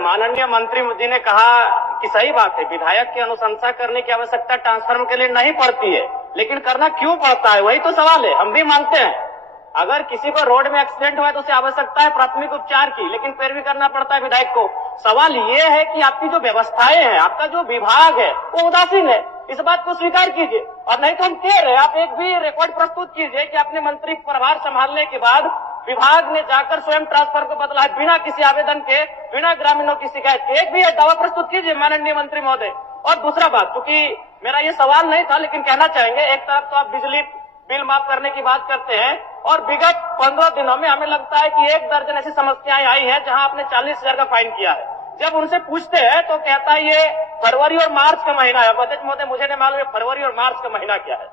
माननीय मंत्री जी ने कहा कि सही बात है, विधायक की अनुशंसा करने की आवश्यकता ट्रांसफर के लिए नहीं पड़ती है, लेकिन करना क्यों पड़ता है, वही तो सवाल है। हम भी मानते हैं अगर किसी को रोड में एक्सीडेंट हुआ तो उसे आवश्यकता है प्राथमिक उपचार की, लेकिन फिर भी करना पड़ता है विधायक को। सवाल ये है कि आपकी जो व्यवस्थाएं हैं, आपका जो विभाग है वो उदासीन है, इस बात को स्वीकार कीजिए। और नहीं तो हम कह रहे हैं, आप एक भी रिकॉर्ड प्रस्तुत कीजिए कि अपने मंत्री प्रभार संभालने के बाद विभाग ने जाकर स्वयं ट्रांसफर को बदला है बिना किसी आवेदन के, बिना ग्रामीणों की शिकायत के। एक भी दावा प्रस्तुत कीजिए माननीय मंत्री महोदय। और दूसरा बात, क्योंकि मेरा ये सवाल नहीं था लेकिन कहना चाहेंगे, एक तरफ तो आप बिजली बिल माफ करने की बात करते हैं और विगत 15 दिनों में हमें लगता है कि 1 दर्जन ऐसी समस्याएं आई हैं जहां आपने 40,000 का फाइन किया है। जब उनसे पूछते हैं तो कहता है ये फरवरी और मार्च का महीना है। अध्यक्ष महोदय, मुझे नहीं मालूम फरवरी और मार्च का महीना क्या है,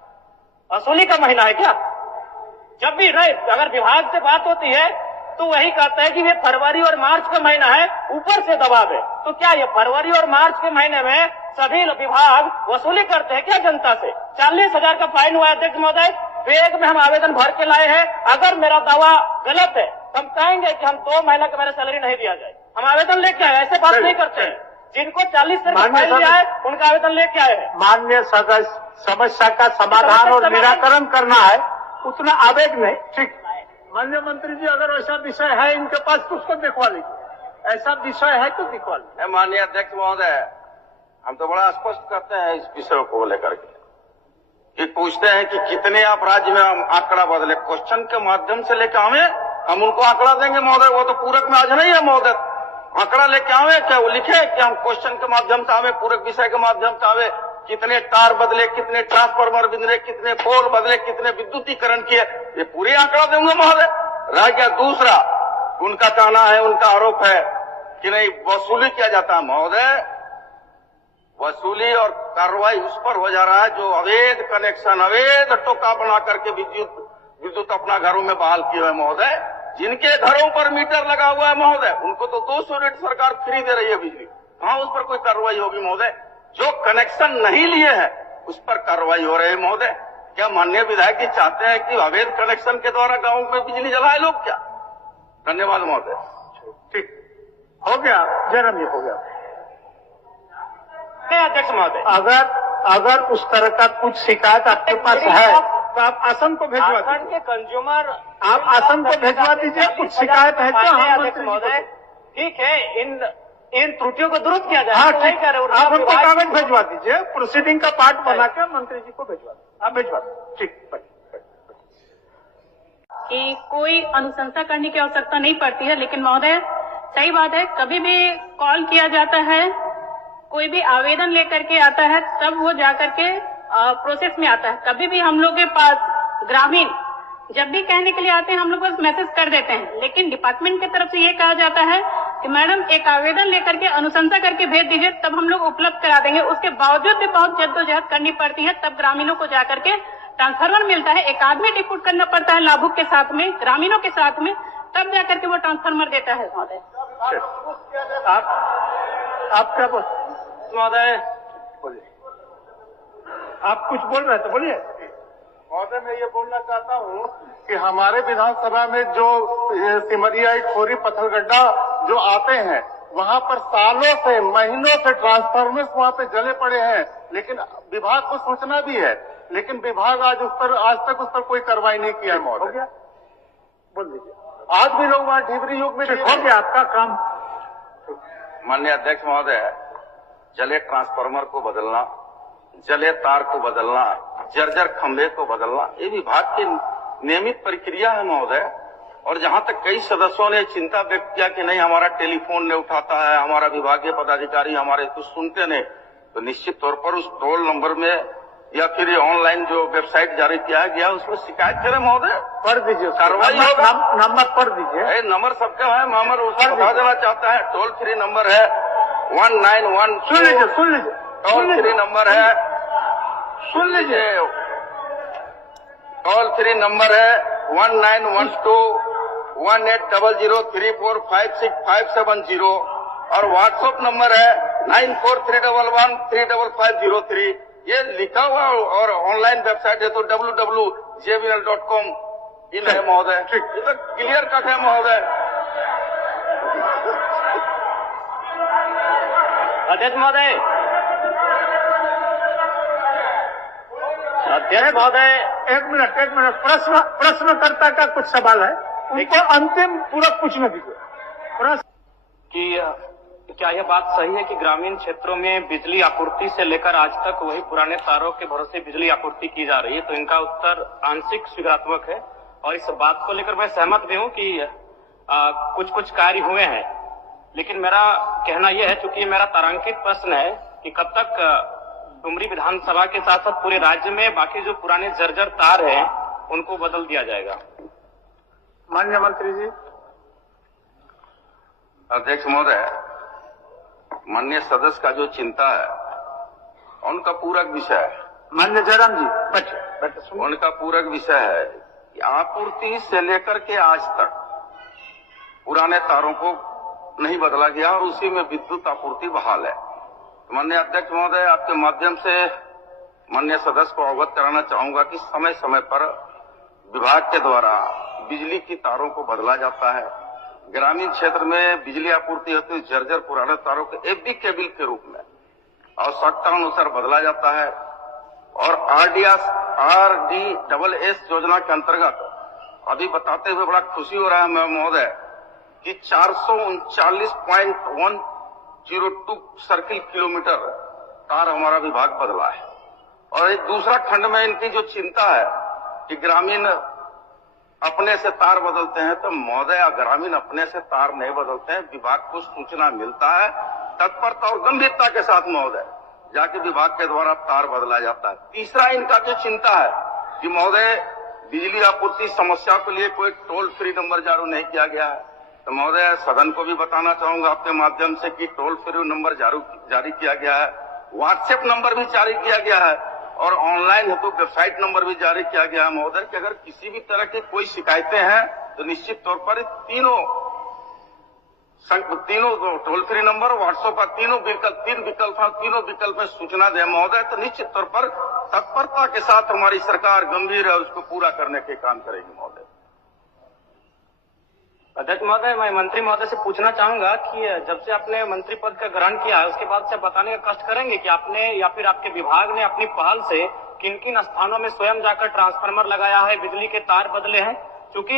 वसूली का महीना है क्या? जब भी नहीं, अगर विभाग से बात होती है तो वही कहता है कि ये फरवरी और मार्च का महीना है, ऊपर से दबाव है। तो क्या ये फरवरी और मार्च के महीने में सभी विभाग वसूली करते हैं क्या जनता से? 40,000 का फाइन हुआ है अध्यक्ष महोदय, बैग में हम आवेदन भर के लाए हैं। अगर मेरा दावा गलत है तो हम कहेंगे कि हम 2 महीना का मेरा सैलरी नहीं दिया जाए, हम आवेदन लेके आए। ऐसे बात नहीं करते हैं, जिनको 40,000 का फाइन दिया है उनका आवेदन लेके आए हैं। माननीय सदस्य, समस्या का समाधान और निराकरण करना है, उतना आवेग नहीं। ठीक, माननीय मंत्री जी, अगर ऐसा विषय है इनके पास तो उसको दिखवा लीजिए, ऐसा विषय है तो दिखवा लीजिए। माननीय अध्यक्ष महोदय, हम तो बड़ा स्पष्ट करते हैं इस विषय को लेकर के कि पूछते हैं कि कितने आप राज्य में हम आंकड़ा बदले, क्वेश्चन के माध्यम से लेकर आवे, हम उनको आंकड़ा देंगे महोदय। वो तो पूरक में आज नहीं है महोदय, आंकड़ा लेके आवे, क्या वो लिखे कि हम क्वेश्चन के माध्यम से आवे, पूरक विषय के माध्यम से आवे, कितने तार बदले, कितने ट्रांसफार्मर बदले, कितने पोल बदले, कितने विद्युतीकरण किए, ये पूरी आंकड़ा देंगे महोदय। रह गया दूसरा, उनका कहना है, उनका आरोप है कि नहीं वसूली किया जाता है महोदय। वसूली और कार्रवाई उस पर हो जा रहा है जो अवैध कनेक्शन, अवैध टोका बना करके विद्युत अपना घरों में बहाल किए हुए महोदय। जिनके घरों पर मीटर लगा हुआ है महोदय, उनको तो 200 यूनिट सरकार फ्री दे रही है बिजली, कहां उस पर कोई कार्रवाई होगी महोदय? जो कनेक्शन नहीं लिए हैं उस पर कार्रवाई हो रही है महोदय। क्या माननीय विधायक जी चाहते हैं कि अवैध कनेक्शन के द्वारा गांवों में बिजली जलाए लोग क्या? धन्यवाद महोदय। ठीक, हो गया जन्म, ये हो गया। अध्यक्ष महोदय, अगर उस तरह का कुछ शिकायत आपके पास है तो आप आसन को भिजवा आसन दीजिए। के कंज्यूमर, आप आसन को भिजवा दीजिए। कुछ शिकायत है तो हम अध्यक्ष मंत्री जी को- महोदय, ठीक है, इन त्रुटियों को दुरुस्त किया जाए। हाँ तो नहीं ठीक, कह रहे, आप हमको कागज भिजवा दीजिए, प्रोसीडिंग का पार्ट बना के मंत्री जी को भिजवा दीजिए। आप भिजवा दीजिए। ठीक, कि कोई अनुशंसा करने की आवश्यकता नहीं पड़ती है, लेकिन महोदय सही बात है, कभी भी कॉल किया जाता है, कोई भी आवेदन लेकर के आता है तब वो जाकर के प्रोसेस में आता है। कभी भी हम लोग के पास ग्रामीण जब भी कहने के लिए आते हैं हम लोग बस मैसेज कर देते हैं, लेकिन डिपार्टमेंट की तरफ से ये कहा जाता है कि मैडम एक आवेदन लेकर के अनुशंसा करके भेज दीजिए, तब हम लोग उपलब्ध करा देंगे। उसके बावजूद भी बहुत जद्दोजहद करनी पड़ती है, तब ग्रामीणों को जाकर के ट्रांसफार्मर मिलता है। एक आदमी डिप्यूट करना पड़ता है लाभुक के साथ में, ग्रामीणों के साथ में, तब जाकर के वो ट्रांसफार्मर देता है महोदय। आप क्या बोल महोदय, बोलिए, आप कुछ बोल रहे थे, बोलिए। महोदय, मैं ये बोलना चाहता हूँ कि हमारे विधानसभा में जो सिमरिया, खोरी, पत्थरगड्ढा जो आते हैं, वहाँ पर सालों से, महीनों से ट्रांसफार्मर्स वहाँ पे जले पड़े हैं, लेकिन विभाग को सूचना भी है, लेकिन विभाग आज तक उस पर कोई कार्रवाई नहीं किया है महोदय। हो गया, बोल दीजिए। आज भी लोग वहाँ ढिबरी युग में हो गया आपका काम। माननीय अध्यक्ष महोदय, जले ट्रांसफार्मर को बदलना, जले तार को बदलना, जर्जर खंभे को बदलना, ये विभाग की नियमित प्रक्रिया है महोदय। और जहां तक कई सदस्यों ने चिंता व्यक्त किया कि नहीं हमारा टेलीफोन नहीं उठाता है, हमारा विभागीय पदाधिकारी हमारे कुछ सुनते नहीं, तो निश्चित तौर पर उस टोल नंबर में या फिर ऑनलाइन जो वेबसाइट जारी किया गया उसमें शिकायत करें महोदय, पढ़ दीजिए, कार्रवाई होगा। नंबर पढ़ दीजिए। नंबर सबका है, मामर उसको बता देना चाहता है। टोल फ्री नंबर है 191। सुन लीजिए। टोल फ्री नंबर है, सुन लीजिए। टोल फ्री नंबर है 1912180034565570 और व्हाट्सएप नंबर है 9431135503। ये लिखा हुआ और ऑनलाइन वेबसाइट है तो www.jbl.com इन है महोदय। ये तो क्लियर कट है महोदय। अध्यक्ष महोदय, अध्यक्ष महोदय, एक मिनट, प्रश्नकर्ता का कुछ सवाल है, उनको अंतिम पूरा पूछने दीजिए। प्रश्न कि क्या यह बात सही है कि ग्रामीण क्षेत्रों में बिजली आपूर्ति से लेकर आज तक वही पुराने तारों के भरोसे बिजली आपूर्ति की जा रही है? तो इनका उत्तर आंशिक स्वीकारात्मक है और इस बात को लेकर मैं सहमत भी हूं कि कुछ कार्य हुए हैं, लेकिन मेरा कहना यह है, चूंकि मेरा तारांकित प्रश्न है कि कब तक डुमरी विधानसभा के साथ साथ पूरे राज्य में बाकी जो पुराने जर्जर तार हैं उनको बदल दिया जाएगा? माननीय मंत्री जी। अध्यक्ष महोदय, माननीय सदस्य का जो चिंता है उनका पूरक विषय है। माननीय जयराम जी, बैठे। उनका पूरक विषय है कि आपूर्ति से लेकर के आज तक पुराने तारों को नहीं बदला गया और उसी में विद्युत आपूर्ति बहाल है। माननीय अध्यक्ष महोदय, आपके माध्यम से माननीय सदस्य को अवगत कराना चाहूंगा कि समय समय पर विभाग के द्वारा बिजली की तारों को बदला जाता है। ग्रामीण क्षेत्र में बिजली आपूर्ति होती है, जर्जर पुराने तारों के एफडी केबल के रूप में आवश्यकता अनुसार बदला जाता है। और RDSS योजना के अंतर्गत अभी बताते हुए बड़ा खुशी हो रहा है महोदय कि 439.102 सर्किल किलोमीटर तार हमारा विभाग बदला है। और एक दूसरा खंड में इनकी जो चिंता है कि ग्रामीण अपने से तार बदलते हैं, तो महोदय ग्रामीण अपने से तार नहीं बदलते हैं, विभाग को सूचना मिलता है, तत्परता और गंभीरता के साथ महोदय जाके विभाग के द्वारा तार बदला जाता है। तीसरा इनका जो चिंता है कि महोदय बिजली आपूर्ति समस्या के लिए कोई टोल फ्री नंबर जारी नहीं किया गया है। तो महोदय सदन को भी बताना चाहूंगा आपके माध्यम से कि टोल फ्री नंबर जारी किया गया है, व्हाट्सएप नंबर भी जारी किया गया है और ऑनलाइन हेतु वेबसाइट नंबर भी जारी किया गया है। महोदय कि अगर किसी भी तरह की कोई शिकायतें हैं तो निश्चित तौर पर तीनों टोल फ्री नंबर, व्हाट्सएप पर तीन विकल्प में सूचना दें महोदय, तो निश्चित तौर पर तत्परता के साथ हमारी सरकार गंभीर है, उसको पूरा करने के काम करेगी महोदय। अध्यक्ष महोदय, मैं मंत्री महोदय से पूछना चाहूंगा कि जब से आपने मंत्री पद का ग्रहण किया है उसके बाद से बताने का कष्ट करेंगे कि आपने या फिर आपके विभाग ने अपनी पहल से किन किन स्थानों में स्वयं जाकर ट्रांसफार्मर लगाया है, बिजली के तार बदले हैं? क्योंकि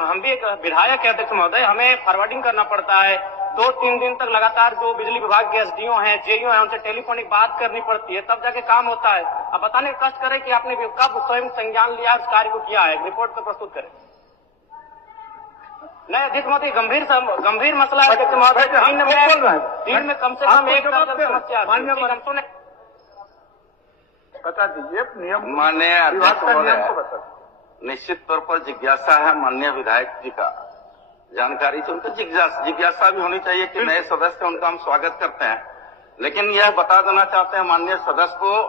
हम भी एक विधायक है अध्यक्ष महोदय, हमें फॉरवर्डिंग करना पड़ता है, 2-3 दिन तक लगातार जो बिजली विभाग के एसडीओ हैं, जेईओ हैं, उनसे टेलीफोनिक बात करनी पड़ती है, तब जाके काम होता है। अब बताने का कष्ट करें कि आपने कब स्वयं संज्ञान लिया, इस कार्य को किया है, रिपोर्ट को प्रस्तुत करें। नहीं अध्यक्ष महोदय, गंभीर मसला है अध्यक्ष महोदय, दिन में कम से कम एक समस्या बता दीजिए नियम। माननीय अध्यक्ष महोदय, निश्चित तौर पर जिज्ञासा है माननीय विधायक जी का, जानकारी से उनको जिज्ञासा भी होनी चाहिए कि नए सदस्य उनका हम स्वागत करते हैं, लेकिन यह बता देना चाहते हैं माननीय सदस्य को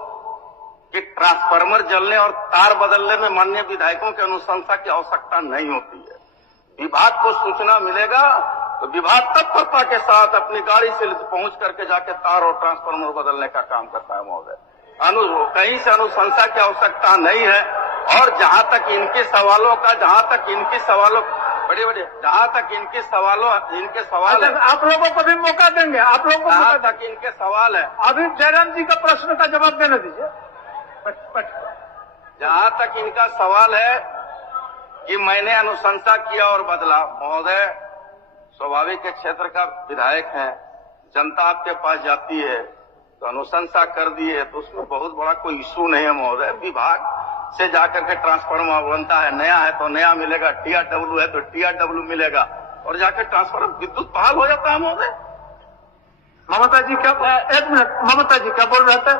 कि ट्रांसफार्मर जलने और तार बदलने में माननीय विधायकों की अनुशंसा की आवश्यकता नहीं होती है। विभाग को सूचना मिलेगा तो विभाग तत्परता के साथ अपनी गाड़ी से पहुंच करके जाके तार और ट्रांसफार्मर बदलने का काम करता है महोदय। कहीं से अनुशंसा की आवश्यकता नहीं है। और जहां तक इनके सवालों सवाल है, आप लोगों को भी मौका देंगे, आप लोगों को जहां तक इनके सवाल है, अभी जयराम जी का प्रश्न का जवाब देने दीजिए। जहां तक इनका सवाल है कि मैंने अनुशंसा किया और बदला, महोदय स्वाभाविक क्षेत्र का विधायक है, जनता आपके पास जाती है तो अनुशंसा कर दी है, तो उसमें बहुत बड़ा कोई इशू नहीं है महोदय। विभाग से जाकर के ट्रांसफार्मर बनता है, नया है तो नया मिलेगा, TRW है तो TRW मिलेगा और जाकर ट्रांसफार्मर विद्युत बहाल हो जाता है महोदय। ममता जी क्या, एक मिनट, ममता जी क्या बोल रहे थे?